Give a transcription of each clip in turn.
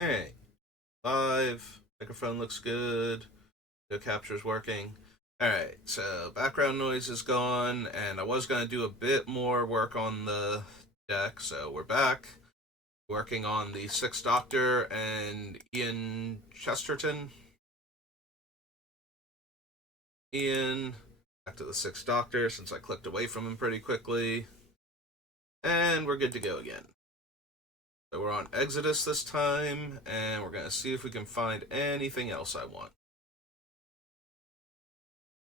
Hey, live. Microphone looks good. The capture's working. Alright, so background noise is gone, and I was going to do a bit more work on the deck, so we're back. Working on the Sixth Doctor and Ian Chesterton. Ian, back to the Sixth Doctor, since I clicked away from him pretty quickly. And we're good to go again. So we're on Exodus this time, and we're going to see if we can find anything else I want.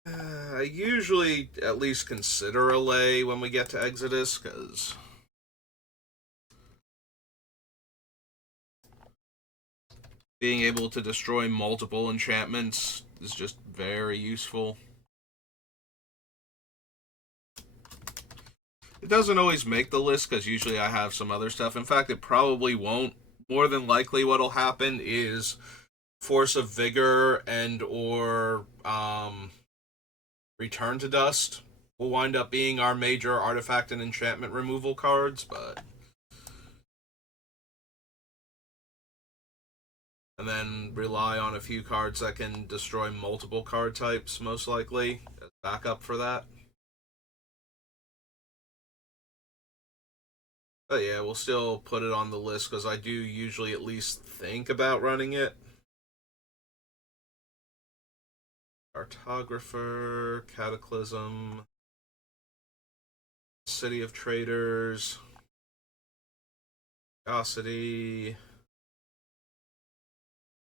I usually at least consider a lay when we get to Exodus, because being able to destroy multiple enchantments is just very useful. It doesn't always make the list, because usually I have some other stuff. In fact, it probably won't. More than likely what'll happen is Force of Vigor and or Return to Dust will wind up being our major artifact and enchantment removal cards, but and then rely on a few cards that can destroy multiple card types, most likely, as backup for that. But yeah, we'll still put it on the list because I do usually at least think about running it. Cartographer, Cataclysm, City of Traders, Curiosity,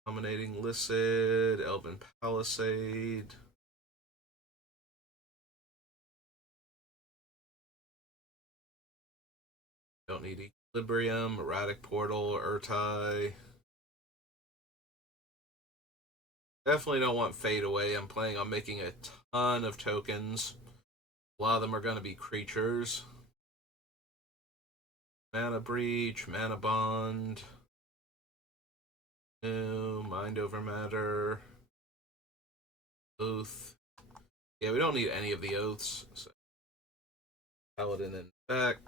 Dominating Licid, Elven Palisade. Don't need Equilibrium, Erratic Portal, Urtai. Definitely don't want Fade Away. I'm planning on making a ton of tokens. A lot of them are going to be creatures. Mana Breach, Mana Bond, New, Mind Over Matter, Oath. Yeah, we don't need any of the oaths. So Paladin and Beck,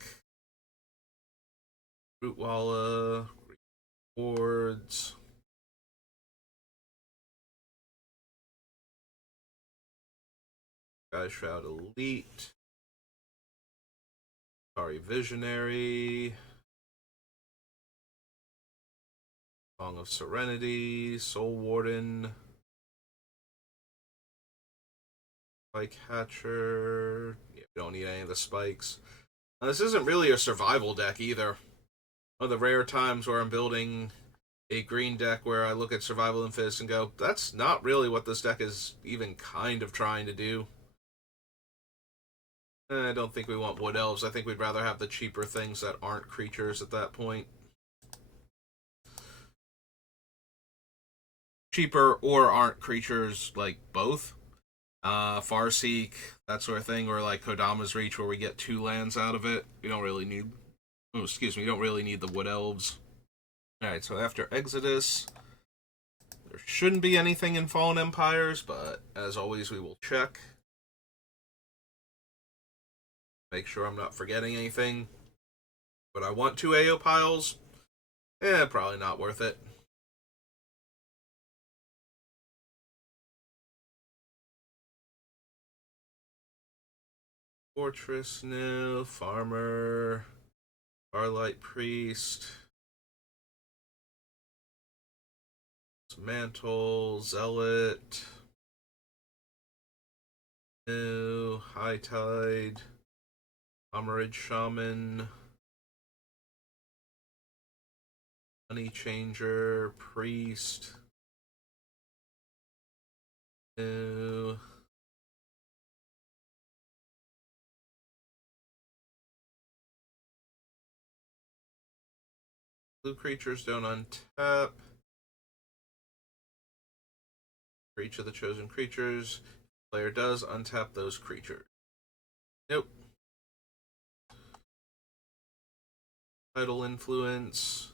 Rootwalla, Rewards. Sky Shroud Elite, Sorry Visionary, Song of Serenity, Soul Warden, Spike Hatcher. Yeah, we don't need any of the spikes. Now, this isn't really a survival deck either. One of the rare times where I'm building a green deck where I look at survival and fist and go, that's not really what this deck is even kind of trying to do. I don't think we want wood elves. I think we'd rather have the cheaper things that aren't creatures at that point. Cheaper or aren't creatures, like both. Farseek, that sort of thing, or like Kodama's Reach, where we get two lands out of it. We don't really need. Oh, excuse me. We don't really need the wood elves. All right. So after Exodus, there shouldn't be anything in Fallen Empires, but as always, we will check. Make sure I'm not forgetting anything. But I want two AO piles. Probably not worth it. Fortress, no. Farmer. Starlight Priest. Mantle. Zealot. No. High Tide. Homerage Shaman. Money Changer. Priest. No. Blue creatures don't untap. For each of the chosen creatures, player does untap those creatures. Nope. Tidal Influence.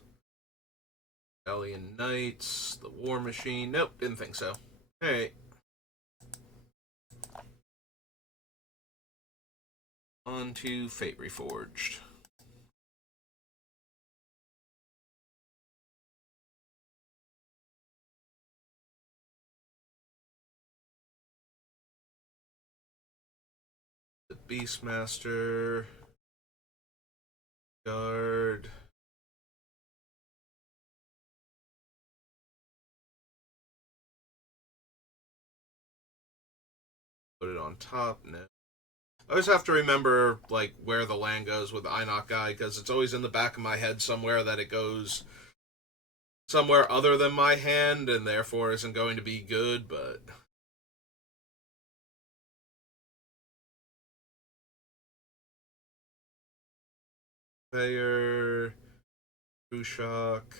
Valiant Knights. The War Machine. Nope, didn't think so. Alright. On to Fate Reforged. Beastmaster. Guard. Put it on top. No. I always have to remember like where the land goes with the Inoc guy because it's always in the back of my head somewhere that it goes somewhere other than my hand and therefore isn't going to be good, but Fair, True Shock.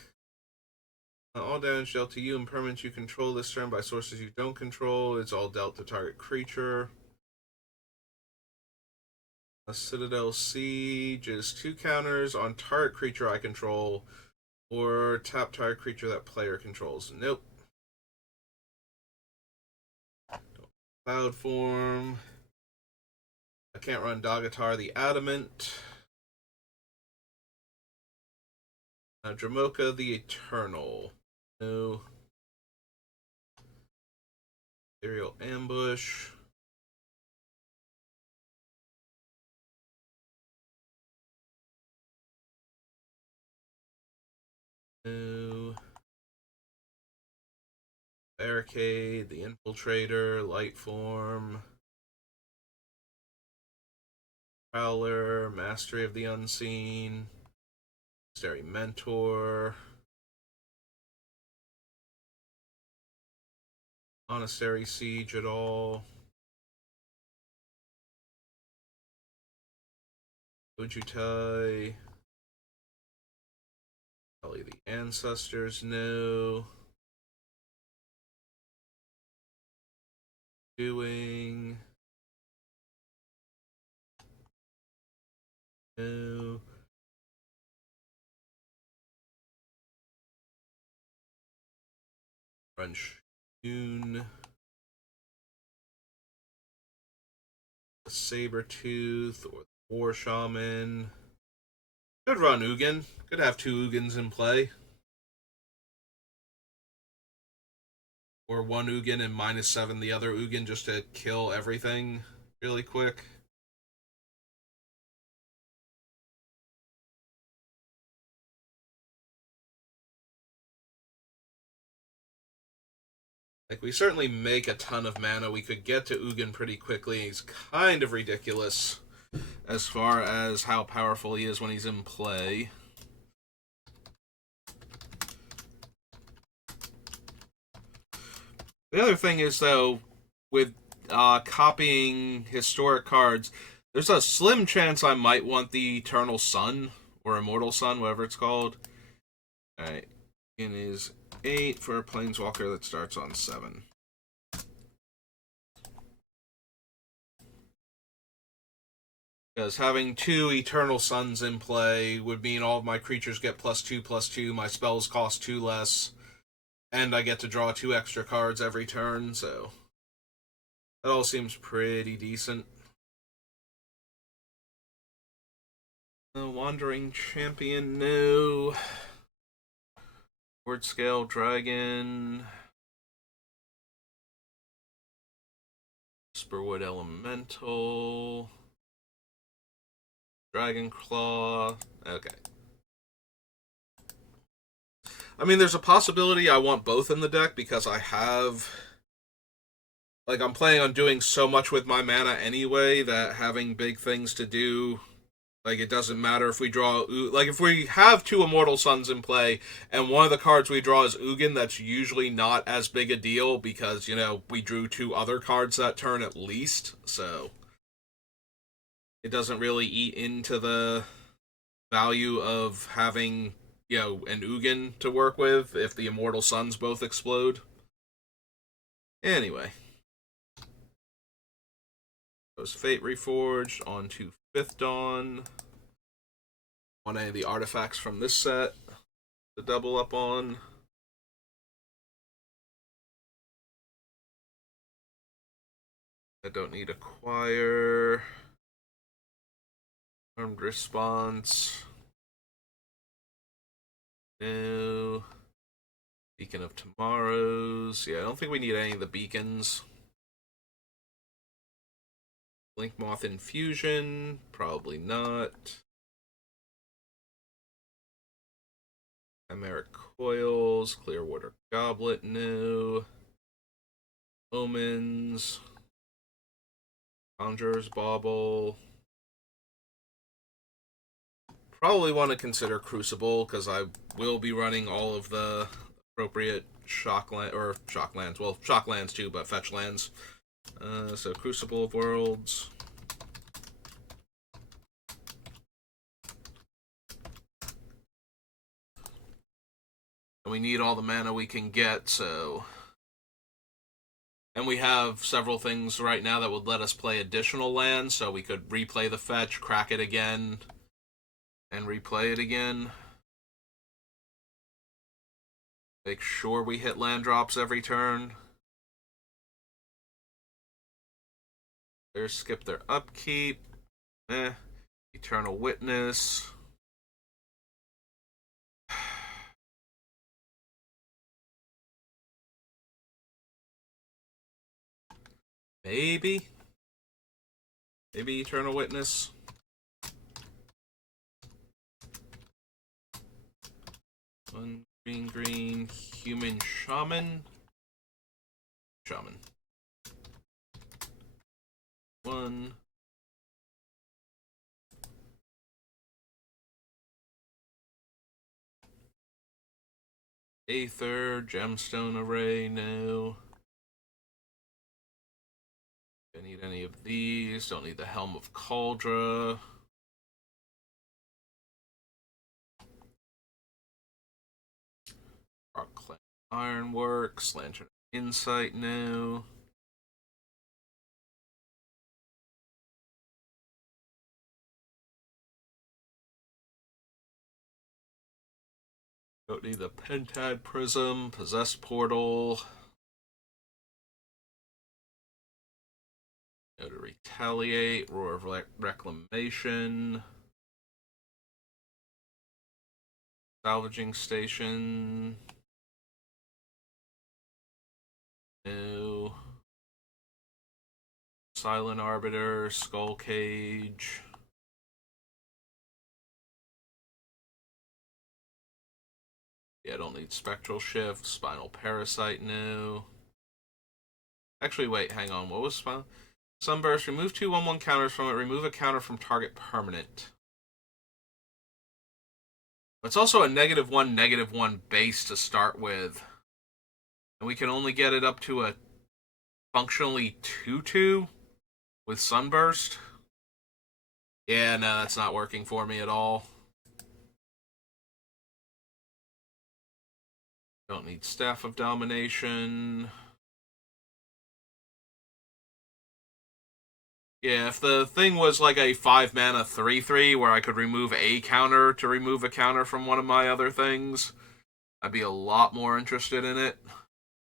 All damage dealt to you and permanents you control this turn by sources you don't control. It's all dealt to target creature. A Citadel Siege is 2 counters on target creature I control, or tap target creature that player controls. Nope. Cloud Form. I can't run Dagatar the Adamant. Dramoka the Eternal. No. Ethereal Ambush. No. Barricade, the Infiltrator, Light Form. Prowler, Mastery of the Unseen. Monastery Mentor. Monastery Siege at all. Ujutai. Probably the Ancestors, no. Doing. No. Run Shun. The Sabertooth or the War Shaman. Could run Ugin. Could have 2 Ugins in play. Or 1 Ugin and -7 the other Ugin just to kill everything really quick. Like, we certainly make a ton of mana. We could get to Ugin pretty quickly. He's kind of ridiculous as far as how powerful he is when he's in play. The other thing is, though, with copying historic cards, there's a slim chance I might want the Eternal Sun, or Immortal Sun, whatever it's called. Alright, it is 8 for a Planeswalker that starts on 7. Because having 2 Eternal Suns in play would mean all of my creatures get +2/+2, my spells cost 2 less, and I get to draw 2 extra cards every turn, so that all seems pretty decent. Wandering Champion, no. Word Scale Dragon. Whisperwood Elemental. Dragon Claw. Okay. I mean, there's a possibility I want both in the deck because I have. Like, I'm planning on doing so much with my mana anyway that having big things to do. Like, it doesn't matter if we draw. Like, if we have 2 Immortal Suns in play and one of the cards we draw is Ugin, that's usually not as big a deal because, you know, we drew 2 other cards that turn at least. So, it doesn't really eat into the value of having, you know, an Ugin to work with if the Immortal Suns both explode. Anyway. Goes Fate Reforged onto 5th Dawn. Want any of the artifacts from this set to double up on. I don't need Acquire. Armed Response. No. Beacon of Tomorrows. Yeah, I don't think we need any of the beacons. Blink Moth Infusion, probably not. Chimeric Coils, Clearwater Goblet, no. Omens, Conjurer's Bauble. Probably want to consider Crucible, because I will be running all of the appropriate Shocklands. Well, Shocklands too, but fetch lands. So Crucible of Worlds. And we need all the mana we can get, so... And we have several things right now that would let us play additional lands, so we could replay the fetch, crack it again, and replay it again. Make sure we hit land drops every turn. There's skip their upkeep. Eternal Witness. Maybe Eternal Witness. One green human shaman. One. Aether, gemstone array, no. Don't need any of these. Don't need the Helm of Cauldra. Rock Ironworks, Lantern Insight, no. Don't need the Pentad Prism, Possessed Portal. No to Retaliate, Roar of Reclamation. Salvaging Station. No. Silent Arbiter, Skull Cage. Yeah, I don't need Spectral Shift, Spinal Parasite, no. Actually, wait, hang on. What was Spinal? Sunburst, remove 2 1/1 counters from it, remove a counter from target permanent. It's also a -1/-1 base to start with. And we can only get it up to a functionally 2/2 with Sunburst. Yeah, no, that's not working for me at all. Don't need Staff of Domination. Yeah, if the thing was like a 5-mana 3/3 where I could remove a counter to remove a counter from one of my other things, I'd be a lot more interested in it.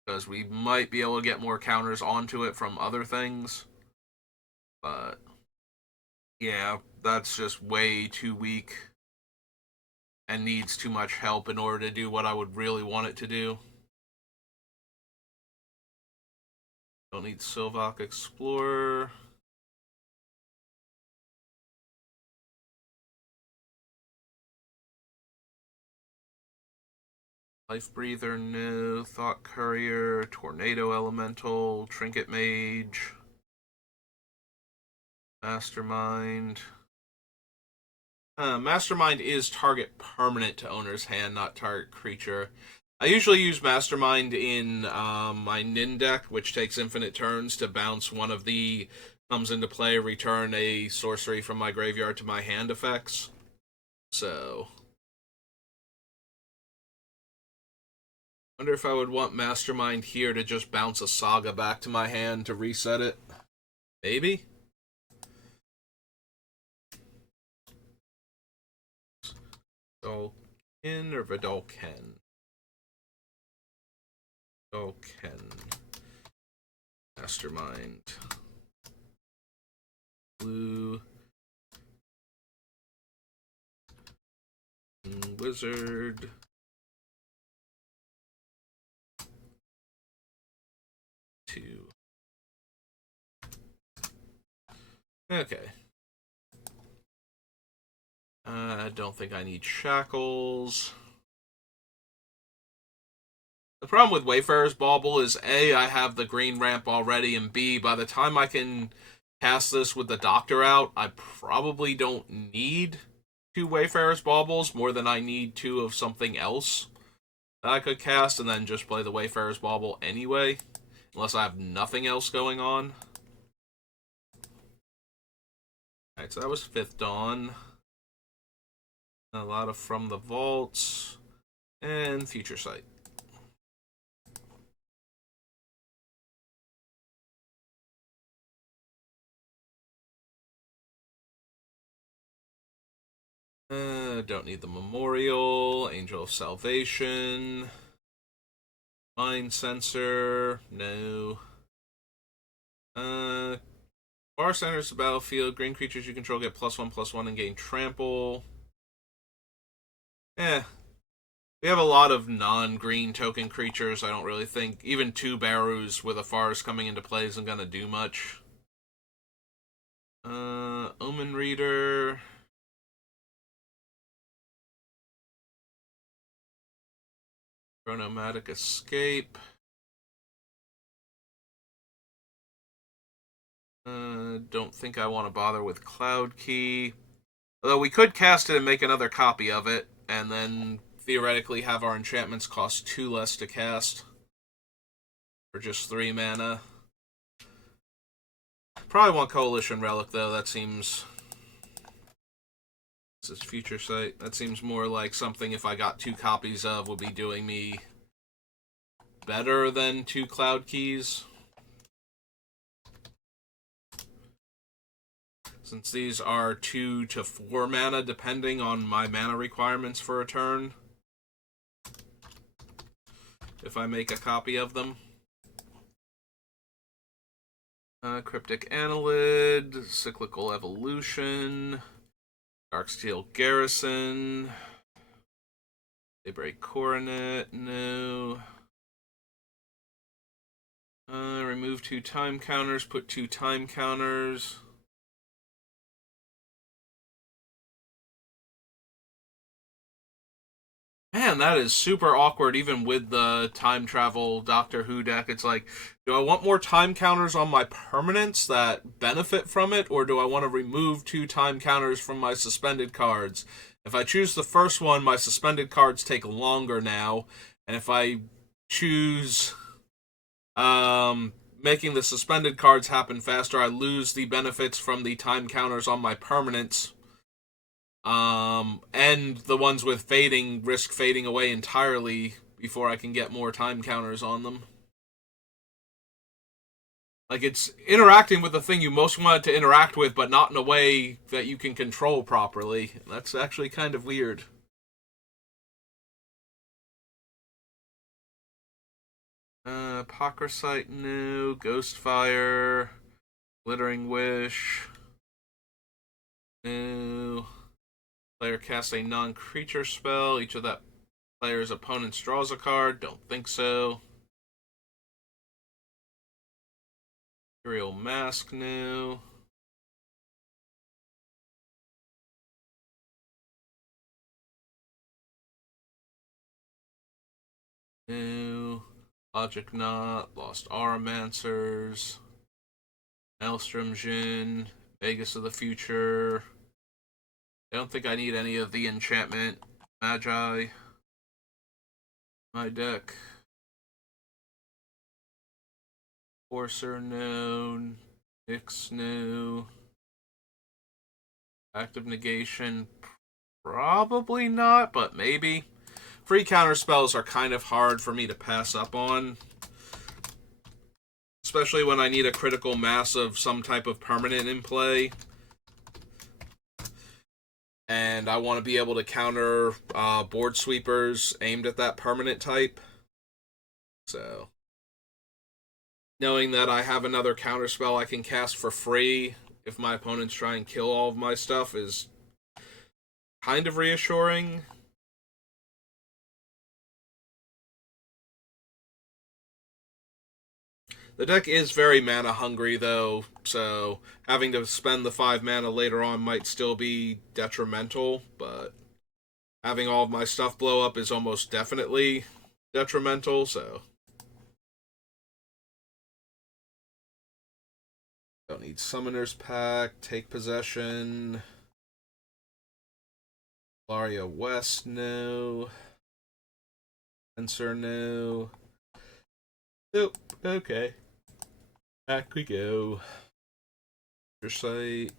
Because we might be able to get more counters onto it from other things. But, yeah, that's just way too weak. And needs too much help in order to do what I would really want it to do. Don't need Sylvok Explorer. Life Breather, no. Thought Courier, Tornado Elemental, Trinket Mage, Mastermind. Mastermind is target permanent to owner's hand, not target creature. I usually use Mastermind in my Nin deck, which takes infinite turns to bounce one of the comes into play, return a sorcery from my graveyard to my hand effects. So, wonder if I would want Mastermind here to just bounce a Saga back to my hand to reset it. Maybe? Vidalkin or Vidalken? Vidalken. Mastermind. Blue. Wizard. Two. Okay. I don't think I need shackles. The problem with Wayfarer's Bauble is A, I have the green ramp already, and B, by the time I can cast this with the Doctor out, I probably don't need two Wayfarer's Baubles more than I need two of something else that I could cast, and then just play the Wayfarer's Bauble anyway, unless I have nothing else going on. Alright, so that was Fifth Dawn. A lot of From the Vaults, and Future Sight. Don't need the Memorial, Angel of Salvation, Mind Sensor, no. Far centers the battlefield. Green creatures you control get +1/+1 and gain trample. We have a lot of non-green token creatures. I don't really think even two Barrows with a forest coming into play isn't gonna do much. Omen Reader. Chronomatic Escape. Don't think I want to bother with Cloud Key. Although we could cast it and make another copy of it, and then theoretically have our enchantments cost 2 less to cast. For just 3 mana. Probably want Coalition Relic, though. That seems... This is Future Sight. That seems more like something, if I got 2 copies of, would be doing me better than 2 Cloud Keys. Since these are 2 to 4 mana, depending on my mana requirements for a turn. If I make a copy of them. Cryptic Annelid, Cyclical Evolution, Darksteel Garrison, Daybreak Coronet, no. Remove 2 time counters, put 2 time counters. Man, that is super awkward, even with the time travel Doctor Who deck. It's like, do I want more time counters on my permanents that benefit from it, or do I want to remove 2 time counters from my suspended cards? If I choose the first one, my suspended cards take longer now, and if I choose making the suspended cards happen faster, I lose the benefits from the time counters on my permanents. And the ones with fading risk fading away entirely before I can get more time counters on them. Like, it's interacting with the thing you most want it to interact with, but not in a way that you can control properly. That's actually kind of weird. Apocryphite, no. Ghostfire. Glittering Wish. No. Player casts a non-creature spell. Each of that player's opponents draws a card. Don't think so. Imperial Mask, no. No. Logic Knot. Lost Aromancers. Maelstrom Jin. Vegas of the Future. I don't think I need any of the enchantment Magi. My deck. Forcer, no. Nyx, no. Active Negation, probably not, but maybe. Free counter spells are kind of hard for me to pass up on. Especially when I need a critical mass of some type of permanent in play. And I want to be able to counter board sweepers aimed at that permanent type. So, knowing that I have another counter spell I can cast for free if my opponents try and kill all of my stuff is kind of reassuring. The deck is very mana hungry though, so having to spend the 5 mana later on might still be detrimental, but having all of my stuff blow up is almost definitely detrimental, so don't need Summoner's Pact, Take Possession. Laria West, no. Sensor, no. Nope, okay. Back we go. Your site.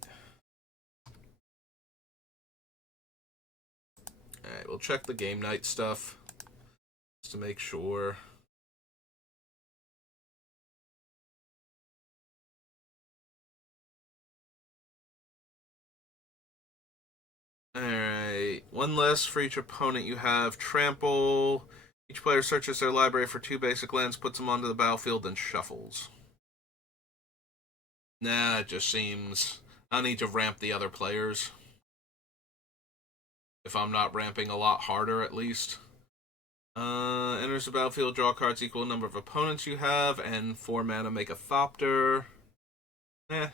Alright, we'll check the game night stuff. Just to make sure. Alright, one less for each opponent. You have Trample. Each player searches their library for 2 basic lands, puts them onto the battlefield, and shuffles. Nah, it just seems I need to ramp the other players. If I'm not ramping a lot harder, at least. Enters the battlefield, draw cards equal number of opponents you have, and 4 mana make a Thopter. Eh.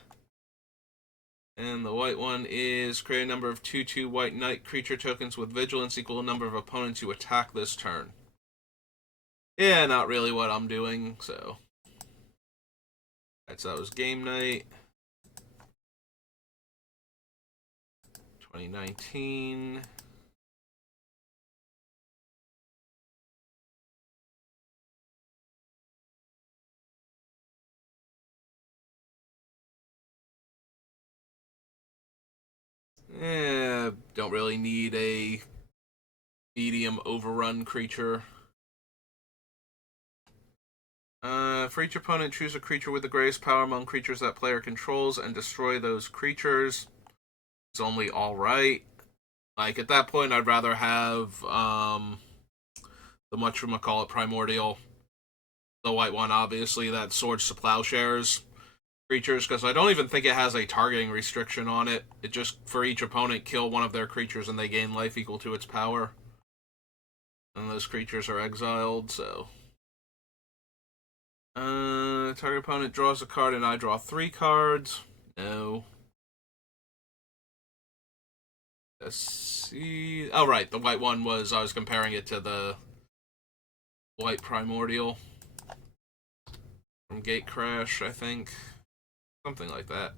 And the white one is create a number of 2/2 white knight creature tokens with vigilance equal to number of opponents you attack this turn. Yeah, not really what I'm doing, so. Alright, so that was game night. 2019. Don't really need a medium overrun creature. For each opponent, choose a creature with the greatest power among creatures that player controls and destroy those creatures. It's only alright. Like, at that point, I'd rather have the whatchamacallit Primordial. The white one, obviously, that Swords to Plowshares creatures, because I don't even think it has a targeting restriction on it. It just, for each opponent, kill one of their creatures and they gain life equal to its power. And those creatures are exiled, so. Target opponent draws a card and I draw 3 cards. No. Let's see. Oh, right. The white one was, I was comparing it to the white Primordial from Gatecrash, I think. Something like that.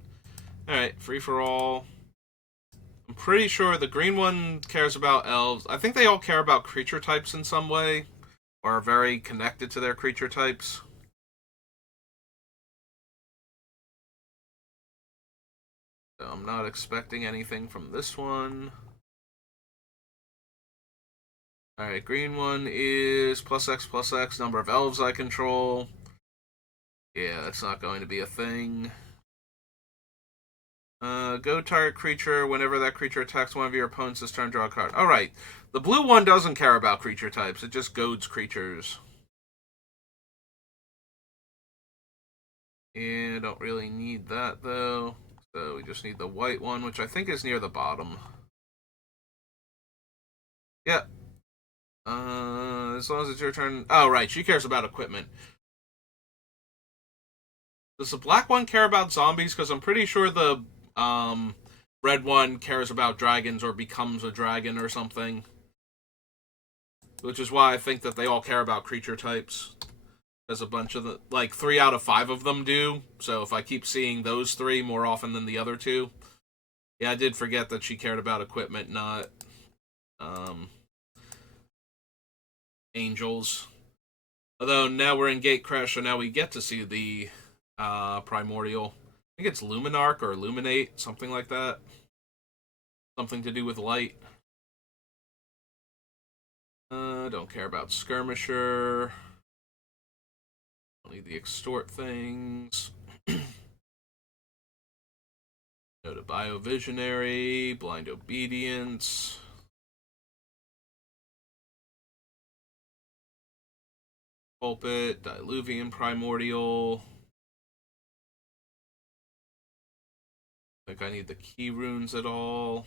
Alright, free for all. I'm pretty sure the green one cares about elves. I think they all care about creature types in some way, or are very connected to their creature types. So I'm not expecting anything from this one. Alright, green one is +X+X, number of elves I control. Yeah, that's not going to be a thing. Go target creature. Whenever that creature attacks one of your opponents this turn, draw a card. Alright, the blue one doesn't care about creature types. It just goads creatures. Yeah, don't really need that, though. So we just need the white one, which I think is near the bottom. Yeah. As long as it's your turn. Oh, right. She cares about equipment. Does the black one care about zombies? Because I'm pretty sure the red one cares about dragons or becomes a dragon or something. Which is why I think that they all care about creature types. As a bunch of the, like, 3 out of 5 of them do. So if I keep seeing those 3 more often than the other 2. Yeah, I did forget that she cared about equipment, not angels. Although now we're in Gatecrash, so now we get to see the Primordial. I think it's Luminarch or Illuminate, something like that. Something to do with light. Don't care about Skirmisher. Don't need the extort things. Go to Biovisionary, Blind Obedience. Pulpit, Diluvian Primordial. Think I need the key runes at all.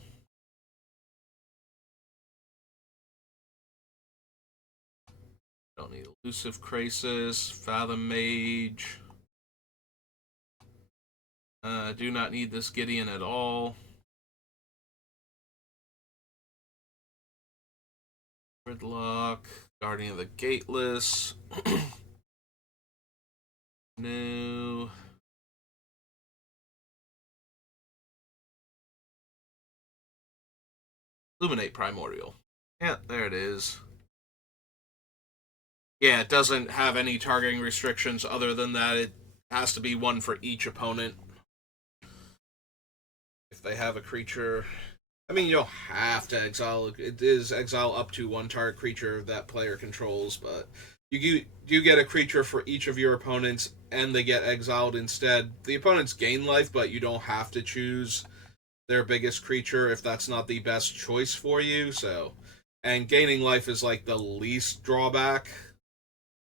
Don't need Elusive Crisis, Fathom Mage. Do not need this Gideon at all. Gridlock. Guardian of the Gateless. No. Illuminate Primordial. Yeah, there it is. Yeah, it doesn't have any targeting restrictions other than that it has to be one for each opponent. If they have a creature. I mean, you don't have to exile. It is exile up to one target creature that player controls, but you get a creature for each of your opponents, and they get exiled instead. The opponents gain life, but you don't have to choose their biggest creature if that's not the best choice for you. So, and gaining life is like the least drawback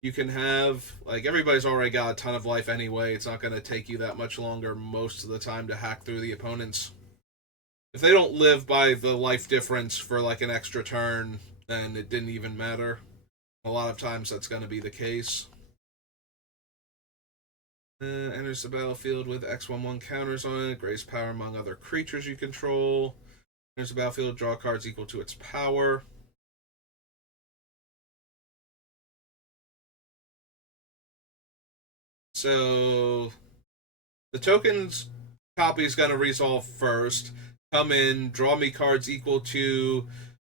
you can have. Like, everybody's already got a ton of life anyway. It's not going to take you that much longer most of the time to hack through the opponents. If they don't live by the life difference for like an extra turn, then it didn't even matter. A lot of times that's going to be the case. Enters the battlefield with X11 counters on it. Grace power among other creatures you control. Enters the battlefield, draw cards equal to its power. So the tokens copy is going to resolve first. Come in, draw me cards equal to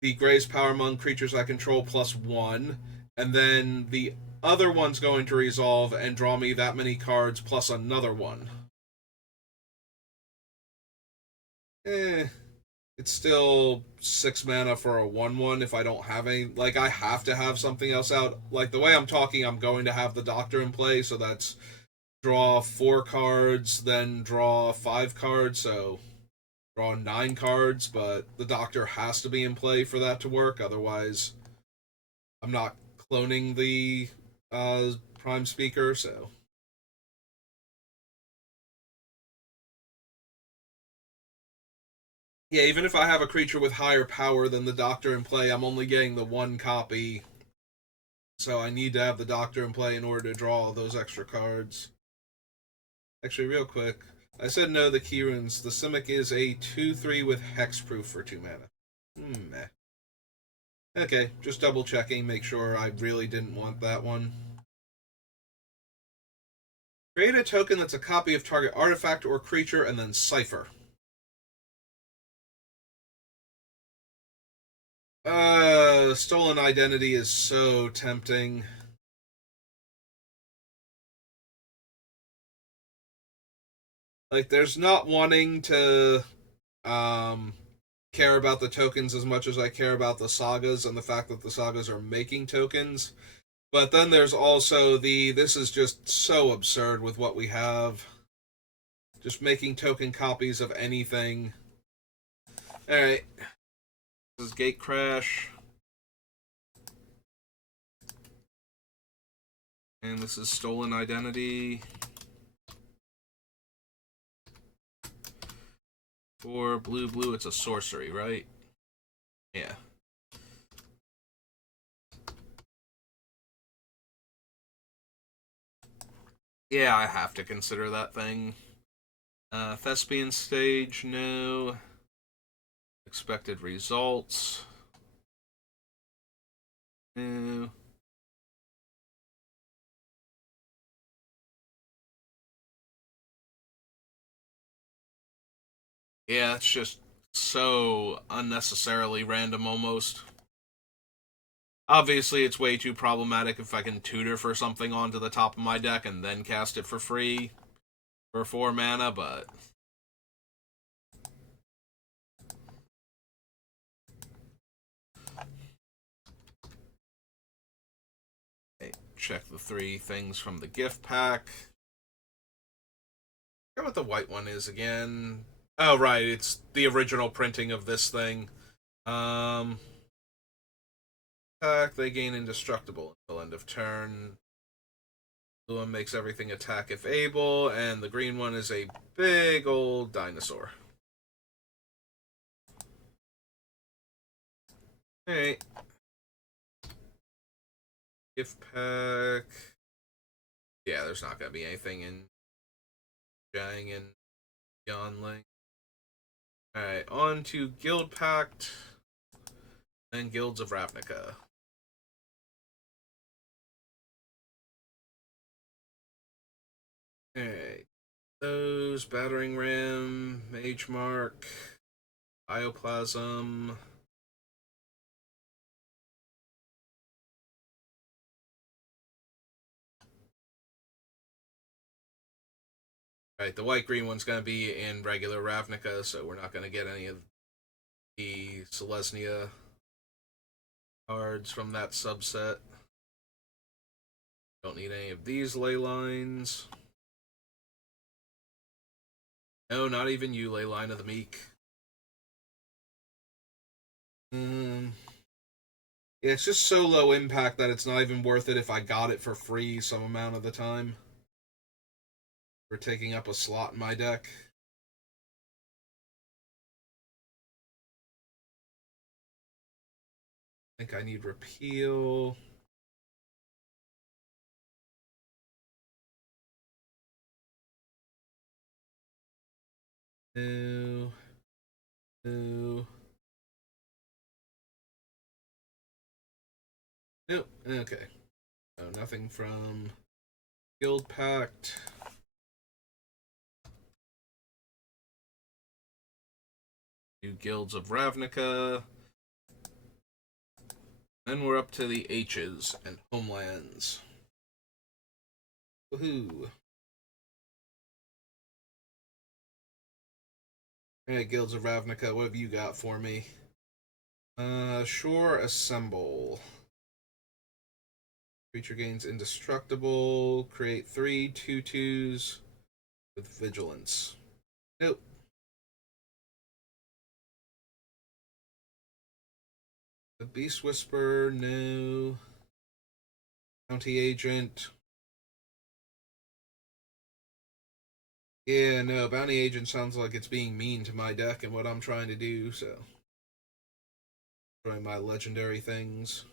the Grace power among creatures I control +1, and then the other one's going to resolve and draw me that many cards plus another one. It's still 6 mana for a 1/1 if I don't have any. Like, I have to have something else out. Like, the way I'm talking, I'm going to have the Doctor in play, so that's draw 4 cards, then draw 5 cards, so draw 9 cards, but the Doctor has to be in play for that to work, otherwise I'm not cloning the Prime Speaker, so. Yeah, even if I have a creature with higher power than the Doctor in play, I'm only getting the 1 copy, so I need to have the Doctor in play in order to draw those extra cards. Actually, real quick, I said no the key runes. The Simic is a 2/3 with hexproof for 2 mana. Meh. Okay, just double checking, make sure I really didn't want that one. Create a token that's a copy of target artifact or creature, and then cipher. Stolen Identity is so tempting. Like, there's not wanting to care about the tokens as much as I care about the sagas and the fact that the sagas are making tokens. But then there's also this is just so absurd with what we have. Just making token copies of anything. Alright. This is Gate Crash. And this is Stolen Identity. For blue, it's a sorcery, right? Yeah. Yeah, I have to consider that thing. Thespian Stage, no. Expected results. No. Yeah, it's just so unnecessarily random almost. Obviously, it's way too problematic if I can tutor for something onto the top of my deck and then cast it for free for 4 mana, but. Okay, check the 3 things from the gift pack. I forget what the white one is again. Oh, right, it's the original printing of this thing. Attack, they gain indestructible until end of turn. Blue one makes everything attack if able, and the green one is a big old dinosaur. Alright. Gift pack. Yeah, there's not gonna be anything in Giant Beyond Link. Alright, on to Guild Pact and Guilds of Ravnica. Alright. Those, Battering Ram, Mage Mark, Bioplasm. Right, the white-green one's going to be in regular Ravnica, so we're not going to get any of the Selesnya cards from that subset. Don't need any of these ley lines. No, not even you, Leyline of the Meek. Yeah, it's just so low impact that it's not even worth it if I got it for free some amount of the time. For taking up a slot in my deck. I think I need Repeal. No. No. Nope. Okay. No, nothing from Guild Pact. New Guilds of Ravnica. Then we're up to the H's and Homelands. Woohoo. Alright, Guilds of Ravnica, what have you got for me? Sure, Assemble. Creature gains indestructible. Create 3 2/2s with Vigilance. Nope. The Beast Whisperer, no. Bounty Agent. Yeah, no, Bounty Agent sounds like it's being mean to my deck and what I'm trying to do, so. Trying my legendary things.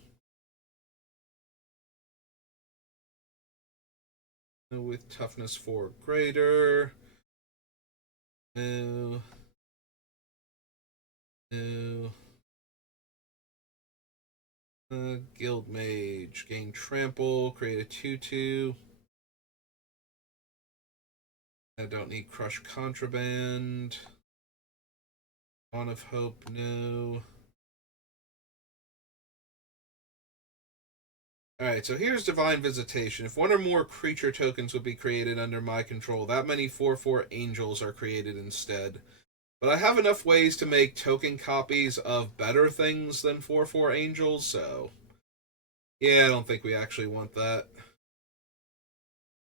With toughness 4 greater. No. No. Guild Mage. Gain Trample. Create a 2/2. I don't need Crush Contraband. Dawn of Hope, no. Alright, so here's Divine Visitation. If one or more creature tokens would be created under my control, that many 4/4 angels are created instead. But I have enough ways to make token copies of better things than 4/4 angels, so. Yeah, I don't think we actually want that.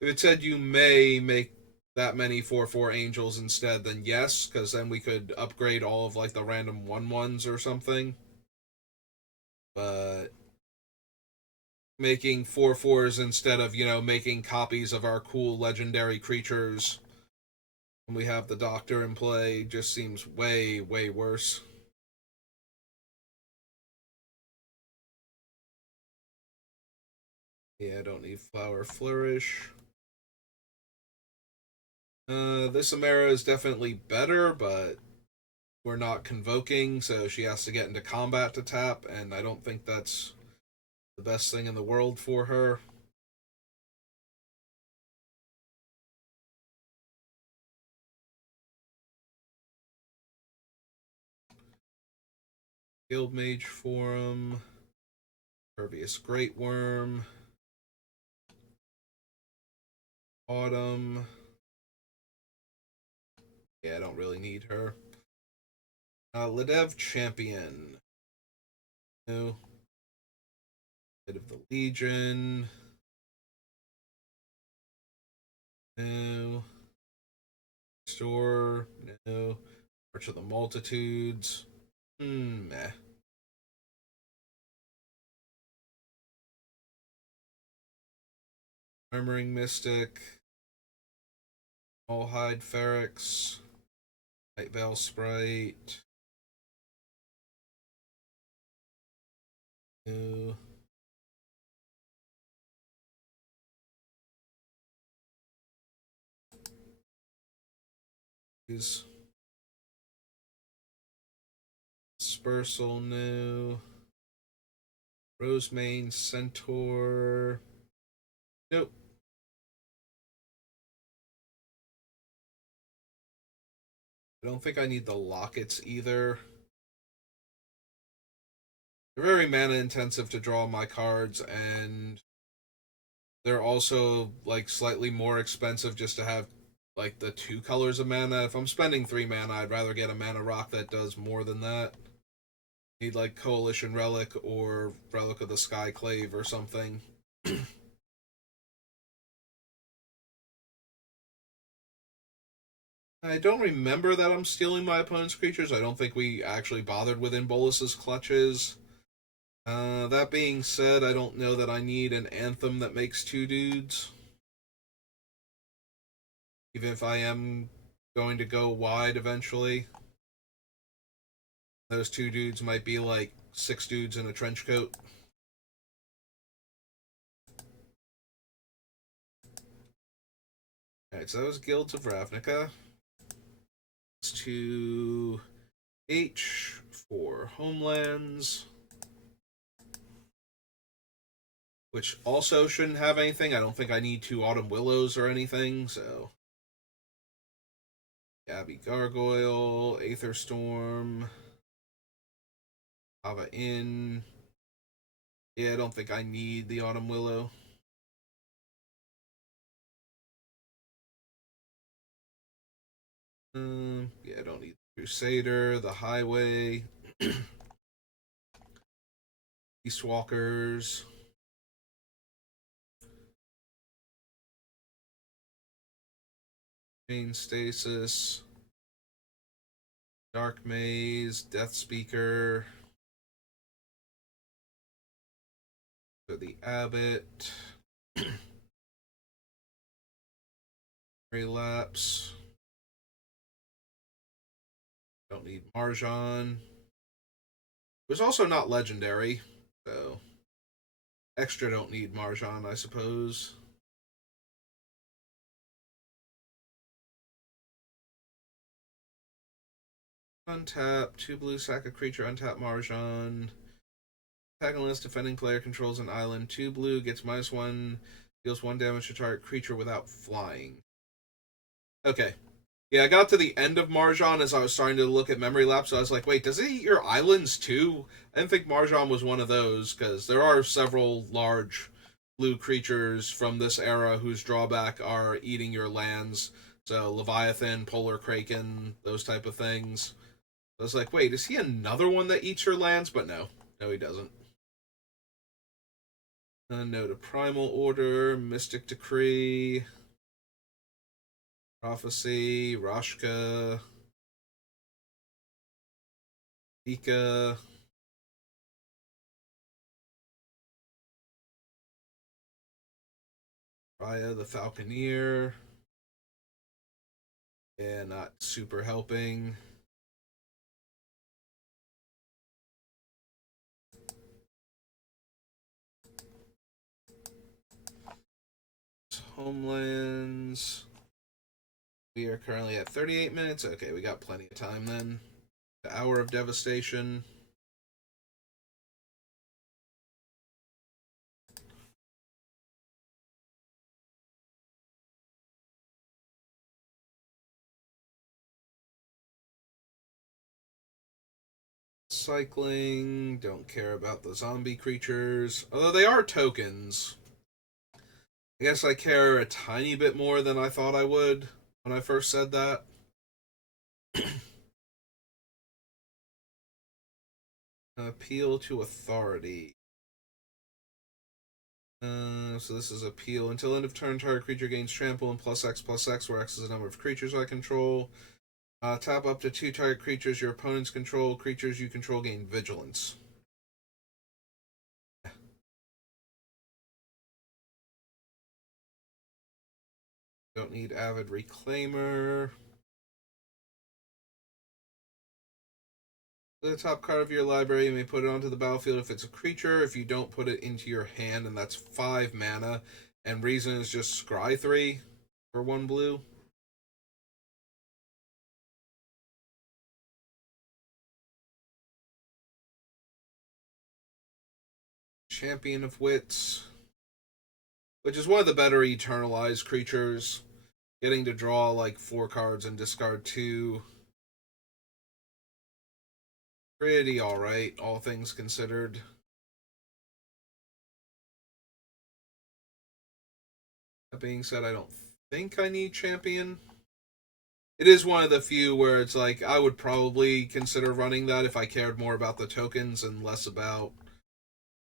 If it said you may make that many 4/4 angels instead, then yes, because then we could upgrade all of like the random 1/1s or something. But making 4/4s instead of, making copies of our cool legendary creatures when we have the Doctor in play just seems way, way worse. Yeah, I don't need Flower Flourish. This Amara is definitely better, but we're not convoking, so she has to get into combat to tap, and I don't think that's the best thing in the world for her. Guild Mage Forum, Pervious Great Worm, Autumn. Yeah, I don't really need her. Ladev Champion. No. Bit of the Legion. No. Store. No. March of the Multitudes. Meh. Armoring Mystic. Allhide Ferrex. Night Veil Sprite. No. Dispersal, no. Rosemane, Centaur. Nope. I don't think I need the lockets either. They're very mana intensive to draw my cards, and they're also like slightly more expensive just to have like the 2 colors of mana. If I'm spending 3 mana, I'd rather get a mana rock that does more than that. Need like Coalition Relic or Relic of the Skyclave or something. I don't remember that I'm stealing my opponent's creatures. I don't think we actually bothered within Bolus's clutches. That being said, I don't know that I need an Anthem that makes 2 dudes. Even if I am going to go wide eventually. Those 2 dudes might be like 6 dudes in a trench coat. Alright, so that was Guilds of Ravnica. It's 2H for Homelands. Which also shouldn't have anything. I don't think I need 2 Autumn Willows or anything, so. Gabby Gargoyle, Aether Storm, Lava Inn. Yeah, I don't think I need the Autumn Willow. Yeah, I don't need the Crusader, the Highway, Eastwalkers. Chain Stasis, Dark Maze, Death Speaker, so the Abbot, Relapse. Don't need Marjan. It was also not legendary, so extra don't need Marjan, I suppose. Untap, 2 blue, sack a creature, untap Marjan. Attacking list, defending player controls an island. 2 blue, gets -1, deals 1 damage to target creature without flying. Okay. Yeah, I got to the end of Marjan as I was starting to look at Memory Lapse. So I was like, wait, does it eat your islands too? I didn't think Marjan was one of those, because there are several large blue creatures from this era whose drawback are eating your lands. So Leviathan, Polar Kraken, those type of things. I was like, wait, is he another one that eats your lands? But no. No, he doesn't. No to Primal Order, Mystic Decree, Prophecy, Rashka, Ika, Raya the Falconeer. Yeah, not super helping. Homelands. We are currently at 38 minutes. Okay, we got plenty of time then. The Hour of Devastation. Cycling. Don't care about the zombie creatures. Although they are tokens. I guess I care a tiny bit more than I thought I would when I first said that. Appeal to authority. So this is appeal. Until end of turn, target creature gains trample and +X/+X, where X is the number of creatures I control. Tap up to 2 target creatures your opponents control. Creatures you control gain vigilance. Don't need Avid Reclaimer. The top card of your library, you may put it onto the battlefield if it's a creature. If you don't, put it into your hand, and that's 5 mana. And reason is just scry 3 for 1 blue. Champion of Wits, which is one of the better eternalized creatures. Getting to draw like 4 cards and discard 2. Pretty alright, all things considered. That being said, I don't think I need Champion. It is one of the few where it's like I would probably consider running that if I cared more about the tokens and less about,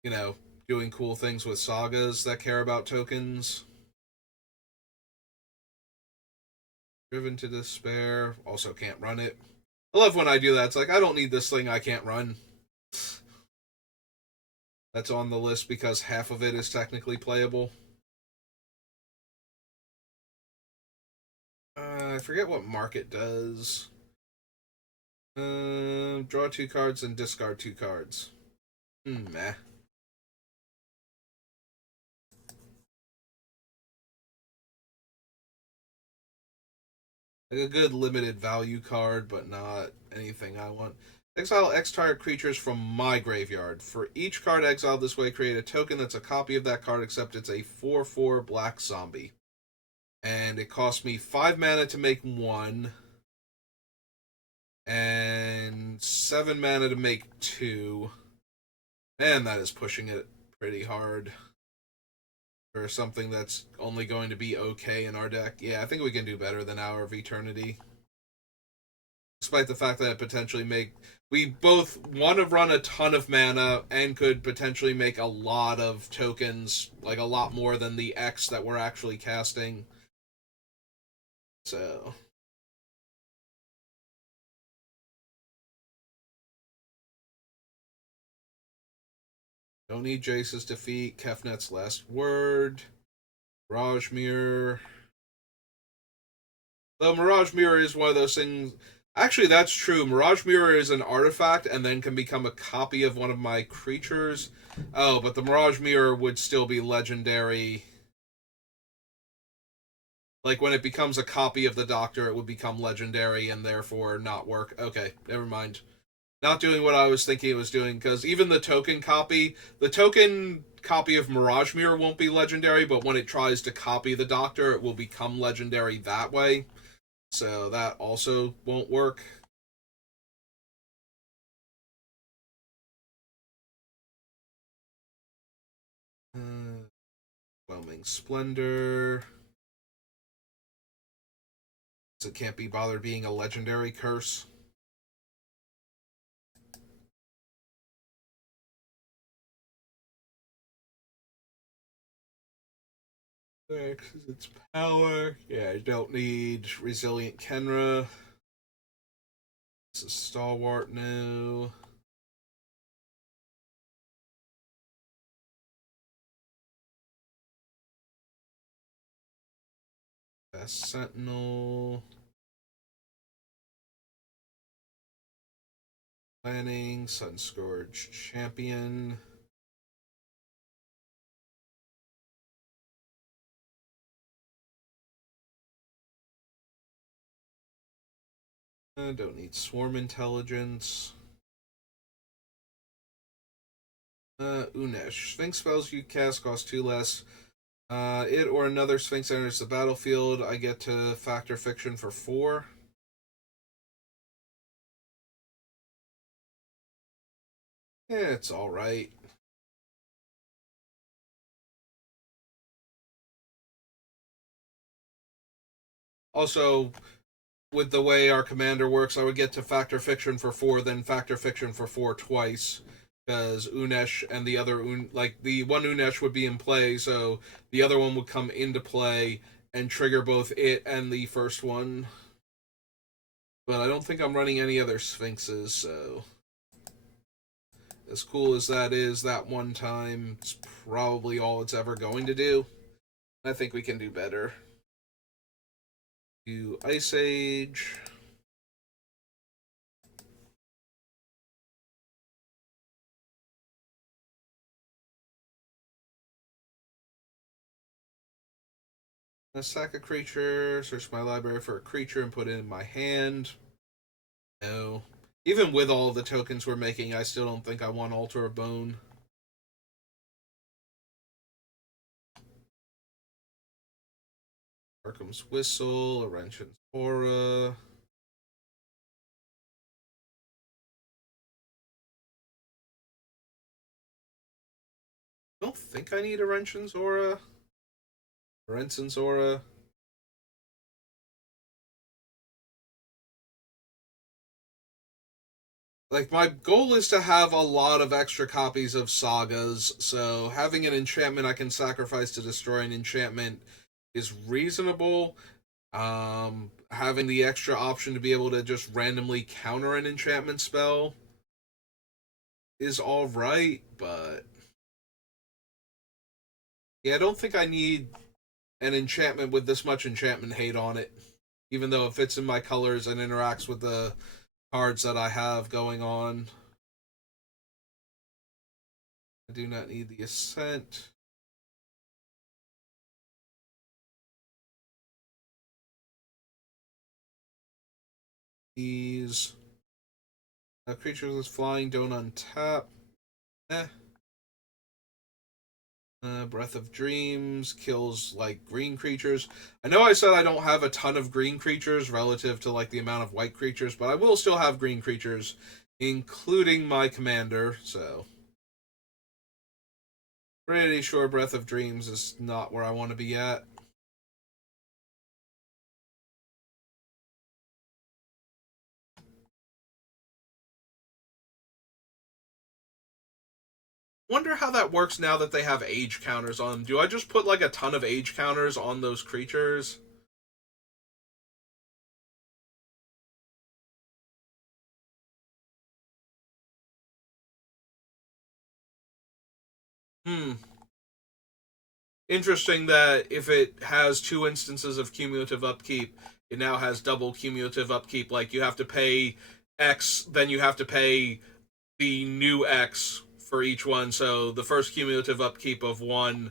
you know, doing cool things with sagas that care about tokens. Driven to Despair. Also can't run it. I love when I do that. It's like, I don't need this thing I can't run. That's on the list because half of it is technically playable. I forget what Market does. Draw 2 cards and discard 2 cards. Meh. Like a good limited value card, but not anything I want. Exile X target creatures from my graveyard. For each card exiled this way, create a token that's a copy of that card, except it's a 4/4 black zombie. And it costs me 5 mana to make 1, and 7 mana to make 2. Man, that is pushing it pretty hard for something that's only going to be okay in our deck. Yeah, I think we can do better than Hour of Eternity. Despite the fact that it potentially we both want to run a ton of mana and could potentially make a lot of tokens, like a lot more than the X that we're actually casting. So don't need Jace's Defeat, Kefnet's Last Word, Mirage Mirror. Though Mirage Mirror is one of those things. Actually, that's true. Mirage Mirror is an artifact and then can become a copy of one of my creatures. Oh, but the Mirage Mirror would still be legendary. Like, when it becomes a copy of the Doctor, it would become legendary and therefore not work. Okay, never mind. Not doing what I was thinking it was doing, because even the token copy of Mirage Mirror won't be legendary, but when it tries to copy the Doctor, it will become legendary that way. So that also won't work. Whelming Splendor. So it can't be bothered being a legendary curse. Because it's power. Yeah, I don't need Resilient Kenra. It's a Stalwart now. Best Sentinel. Planning. Sunscourge Champion. I don't need Swarm Intelligence. Unesh. Sphinx spells you cast cost 2 less. It or another Sphinx enters the battlefield. I get to factor Fiction for 4. Yeah, it's alright. Also, with the way our commander works, I would get to factor Fiction for 4, then factor Fiction for 4 twice. Because Unesh and the other like the one Unesh would be in play, so the other one would come into play and trigger both it and the first one. But I don't think I'm running any other Sphinxes, so as cool as that is, that one time, it's probably all it's ever going to do. I think we can do better. Do Ice Age. A sack a creature, search my library for a creature and put it in my hand. No. Even with all of the tokens we're making, I still don't think I want Altar of Bone. Arkham's Whistle, Laurentian's Aura. I don't think I need a Laurentian's Aura. Laurentian's Aura. Like, my goal is to have a lot of extra copies of sagas, so having an enchantment I can sacrifice to destroy an enchantment is reasonable. Having the extra option to be able to just randomly counter an enchantment spell is alright, but yeah, I don't think I need an enchantment with this much enchantment hate on it, even though it fits in my colors and interacts with the cards that I have going on. I do not need the Ascent. These creatures with flying don't untap. Eh. Breath of Dreams kills like green creatures. I know I said I don't have a ton of green creatures relative to like the amount of white creatures, but I will still have green creatures, including my commander. So pretty sure Breath of Dreams is not where I want to be at. Wonder how that works now that they have age counters on them. Do I just put like a ton of age counters on those creatures? Hmm. Interesting that if it has two instances of cumulative upkeep, it now has double cumulative upkeep. Like you have to pay X, then you have to pay the new X for each one. So the first cumulative upkeep of one,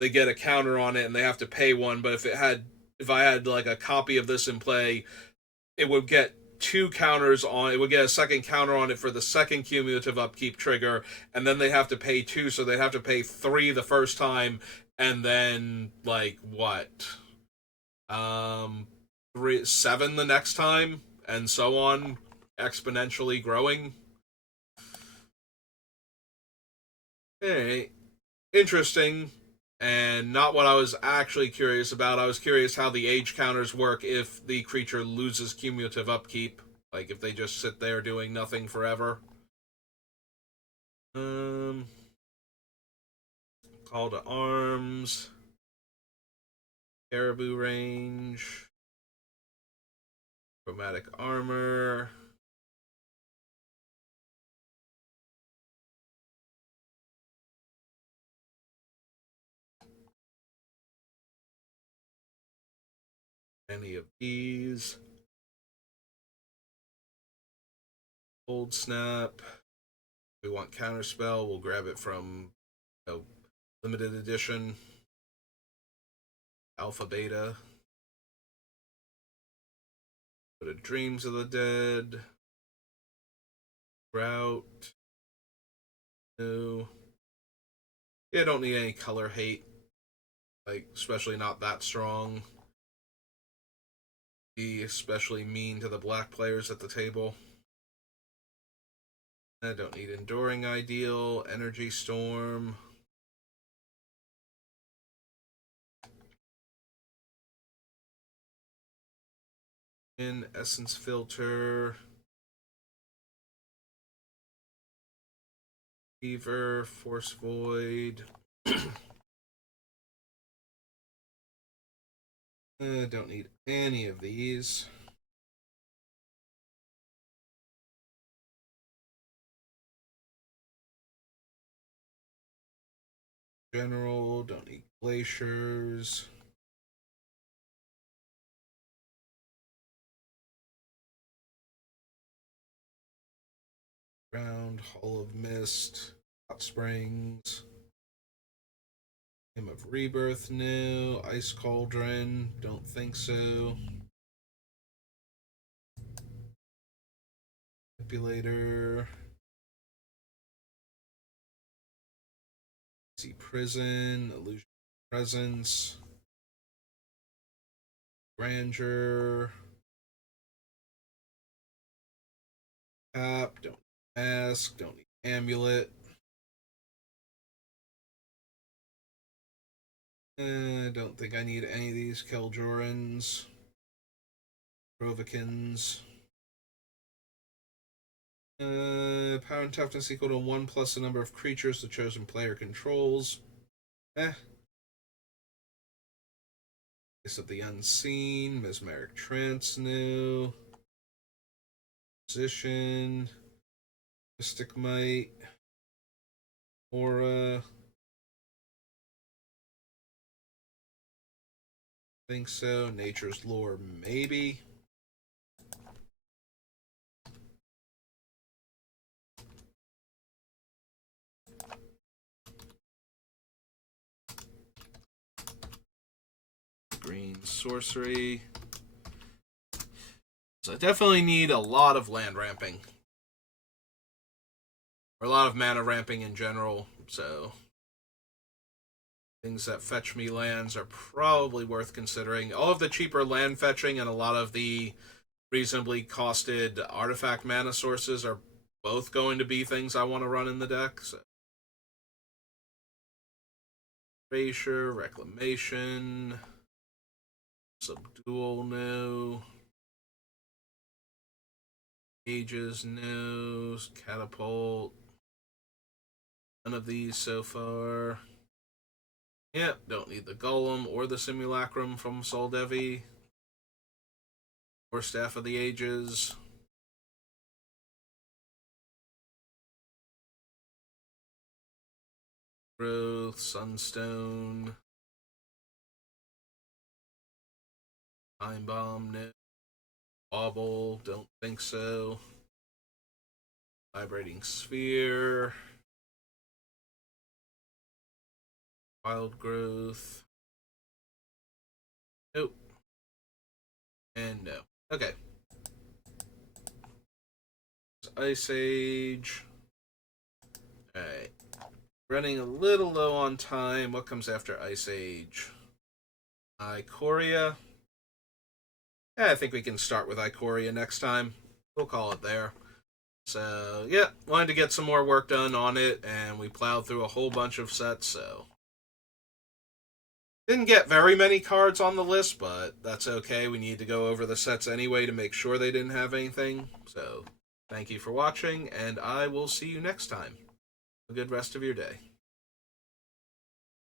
they get a counter on it and they have to pay one. But if I had like a copy of this in play, it would get two counters on it would get a second counter on it for the second cumulative upkeep trigger, and then they have to pay two, so they have to pay three the first time, and then like what, um three seven the next time, and so on, exponentially growing. Hey, interesting, and not what I was actually curious about. I was curious how the age counters work if the creature loses cumulative upkeep, like if they just sit there doing nothing forever. Um, Call to Arms, Caribou Range, Chromatic Armor. Any of these. Cold Snap. If we want Counterspell, we'll grab it from, you know, limited edition. Alpha Beta. Go to Dreams of the Dead. Route. No. Yeah, don't need any color hate. Like, especially not that strong. Be especially mean to the black players at the table. I don't need Enduring Ideal, Energy Storm. In Essence Filter. Fever, Force Void. Don't need any of these. General, don't need Glaciers. Ground, Hall of Mist, Hot Springs. Hymn of Rebirth, no. Ice Cauldron, don't think so. Manipulator. See Prison, Illusion of Presence. Grandeur. Tap. Don't ask. Don't need amulet. I don't think I need any of these Keldurans. Provokins. Power and toughness equal to 1 plus the number of creatures the chosen player controls. Face of the Unseen, Mesmeric Trance new. Position. Mystic Might. Aura. Think so. Nature's Lore, maybe. Green Sorcery. So I definitely need a lot of land ramping. Or a lot of mana ramping in general, so things that fetch me lands are probably worth considering. All of the cheaper land fetching and a lot of the reasonably costed artifact mana sources are both going to be things I want to run in the deck. So. Erasure, Reclamation, Subdual no. Ages no. Catapult. None of these so far. Yep, don't need the Golem or the Simulacrum from Sol Devi. Or Staff of the Ages. Growth, Sunstone. Time Bomb, no. Wobble, don't think so. Vibrating Sphere. Wild Growth. Nope. And no. Okay. Ice Age. Alright. Running a little low on time. What comes after Ice Age? Ikoria. Yeah, I think we can start with Ikoria next time. We'll call it there. So, yeah, wanted to get some more work done on it, and we plowed through a whole bunch of sets, so. Didn't get very many cards on the list, but that's okay. We need to go over the sets anyway to make sure they didn't have anything. So, thank you for watching, and I will see you next time. Have a good rest of your day.